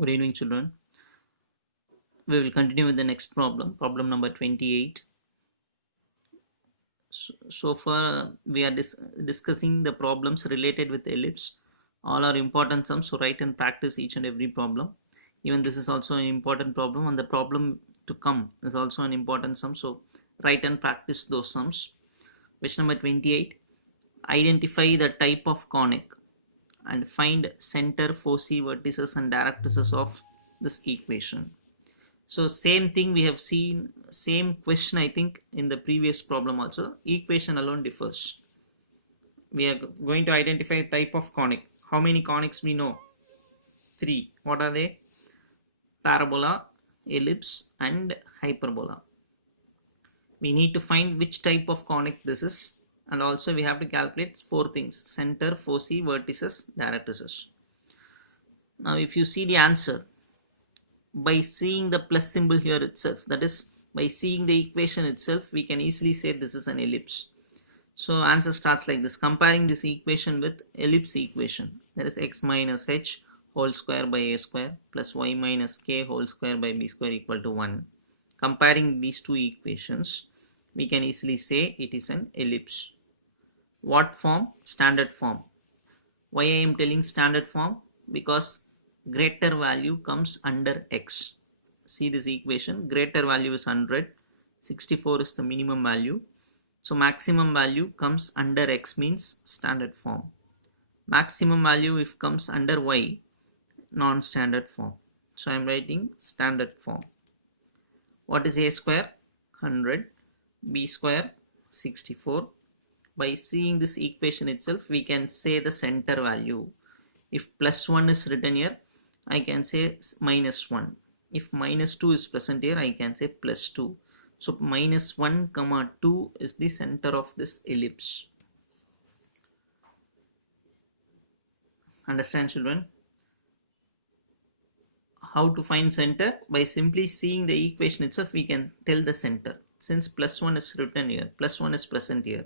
Good evening, children. We will continue with the next problem, problem number 28. So far, we are discussing the problems related with ellipse. All are important sums, so write and practice each and every problem. Even this is also an important problem, and the problem to come is also an important sum, so write and practice those sums. Question number 28. Identify the type of conic and find center, foci, vertices, and directrices of this equation. So same thing we have seen, same question I think in the previous problem also. Equation alone differs. We are going to identify type of conic. How many conics we know? Three. What are they? Parabola, ellipse, and hyperbola. We need to find which type of conic this is, and also we have to calculate four things: center, foci, vertices, directrices. Now if you see the answer, by seeing the plus symbol here itself, that is by seeing the equation itself, we can easily say this is an ellipse. So answer starts like this: comparing this equation with ellipse equation, that is x minus h whole square by a square plus y minus k whole square by b square equal to 1. Comparing these two equations, we can easily say it is an ellipse. What form? Standard form. Why I am telling standard form? Because greater value comes under x. See this equation, greater value is 100, 64 is the minimum value. So maximum value comes under x means standard form. Maximum value if comes under y, non-standard form. So I am writing standard form. What is a square? 100, b square 64. By seeing this equation itself, we can say the center value. If plus 1 is written here, I can say minus 1. If minus 2 is present here, I can say plus 2. So minus 1 comma 2 is the center of this ellipse. Understand, children? How to find center? By simply seeing the equation itself, we can tell the center. Since plus 1 is written here, plus 1 is present here,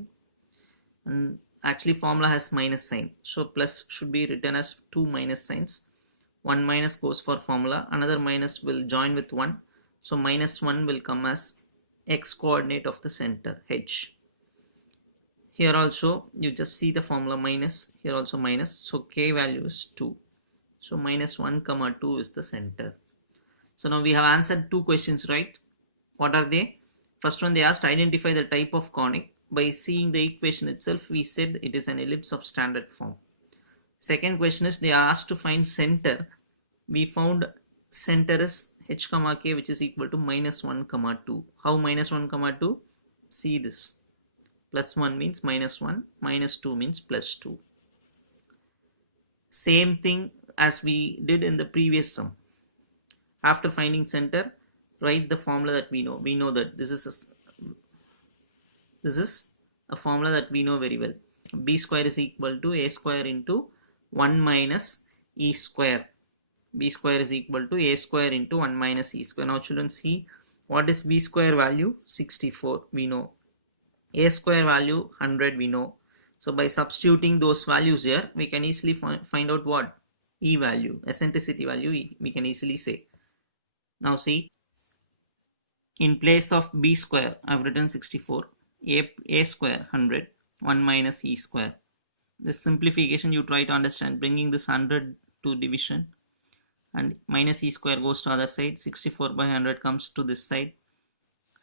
and actually formula has minus sign, so plus should be written as two minus signs. One minus goes for formula, another minus will join with 1, so minus 1 will come as x coordinate of the center h. Here also you just see the formula minus, here also minus, so k value is 2, so minus 1 comma 2 is the center. So now we have answered two questions, right? What are they? First one, they asked identify the type of conic. By seeing the equation itself, we said it is an ellipse of standard form. Second question is they are asked to find center. We found center is h comma k, which is equal to minus 1 comma 2. How minus 1 comma 2? See this. Plus 1 means minus 1, minus 2 means plus 2. Same thing as we did in the previous sum. After finding center, write the formula that we know. We know that this is a formula that we know very well. B square is equal to a square into 1 minus e square. B square is equal to a square into 1 minus e square. Now children, see what is b square value? 64 we know. A square value 100 we know. So by substituting those values here, we can easily find out what? E value, eccentricity value E, we can easily say. Now see, in place of b square, I have written 64. A square 100, 1 minus e square. This simplification you try to understand, bringing this 100 to division, and minus e square goes to other side. 64 by 100 comes to this side.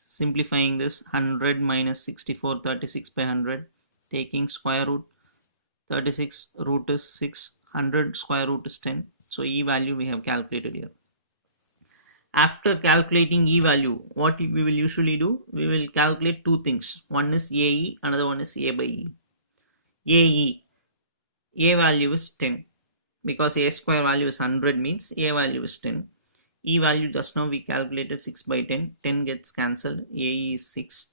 Simplifying this, 100 minus 64, 36 by 100, taking square root. 36 root is 6, 100 square root is 10. So e value we have calculated here. After calculating e value, what we will usually do? We will calculate two things. One is AE, another one is A by E. AE, A value is 10. Because A square value is 100 means A value is 10. E value just now we calculated 6 by 10. 10 gets cancelled. AE is 6.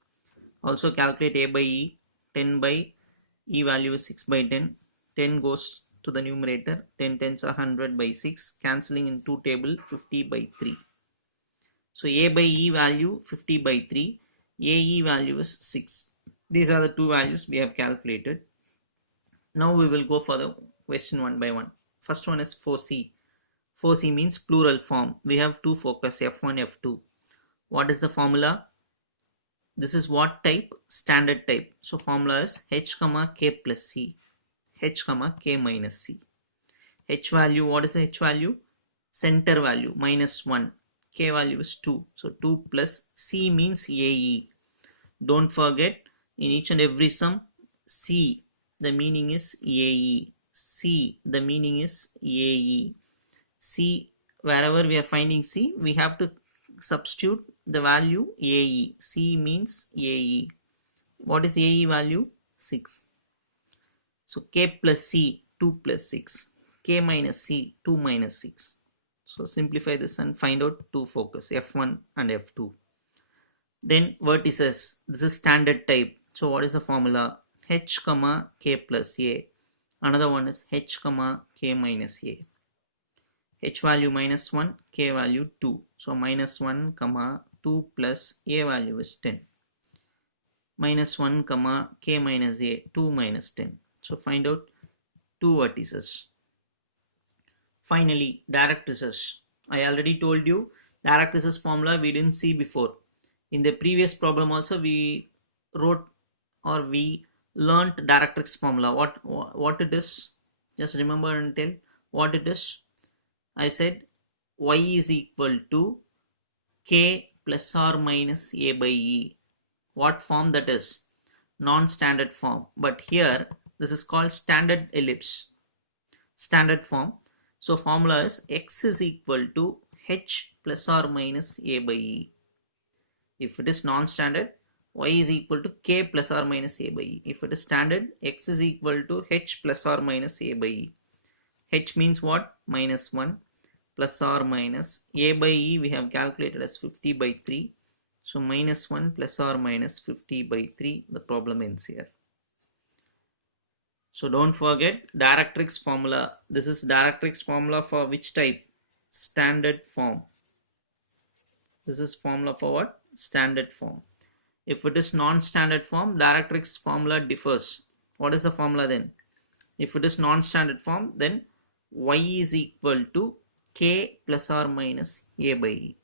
Also calculate A by E. 10 by E value is 6 by 10. 10 goes to the numerator. 10 tens are 100 by 6. Cancelling in two table, 50 by 3. So A by E value 50 by 3, AE value is 6. These are the two values we have calculated. Now we will go for the question one by one. First one is foci. 4c means plural form. We have two focus, F1, F2. What is the formula? This is what type? Standard type. So formula is h comma k plus c, h comma k minus c. H value, what is the h value? Center value, minus 1. K value is 2. So 2 plus c means AE. Don't forget, in each and every sum, C, the meaning is AE. C, the meaning is AE. C, wherever we are finding C, we have to substitute the value AE. C means AE. What is AE value? 6. So K plus C, 2 plus 6. K minus C, 2 minus 6. So simplify this and find out two focus, F1 and F2. Then vertices, this is standard type. So what is the formula? H comma K plus A. Another one is H comma K minus A. H value minus 1, K value 2. So minus 1 comma 2 plus A value is 10. Minus 1 comma K minus A, 2 minus 10. So find out two vertices. Finally, directrices. I already told you directrices formula we didn't see before. In the previous problem also we wrote or we learnt directrix formula. What it is? Just remember and tell what it is. I said y is equal to k plus or minus a by e. What form that is? Non-standard form. But here this is called standard ellipse. Standard form. So formula is x is equal to h plus or minus a by e. If it is non-standard, y is equal to k plus or minus a by e. If it is standard, x is equal to h plus or minus a by e. H means what? Minus 1 plus or minus a by e we have calculated as 50 by 3. So minus 1 plus or minus 50 by 3. The problem ends here. So don't forget directrix formula. This is directrix formula for which type? Standard form. This is formula for what? Standard form. If it is non-standard form, directrix formula differs. What is the formula then? If it is non-standard form, then y is equal to k plus or minus a by e.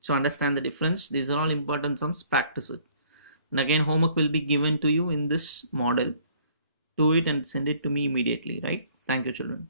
So understand the difference. These are all important sums. Practice it. And again, homework will be given to you in this model. Do it and send it to me immediately, right? Thank you, children.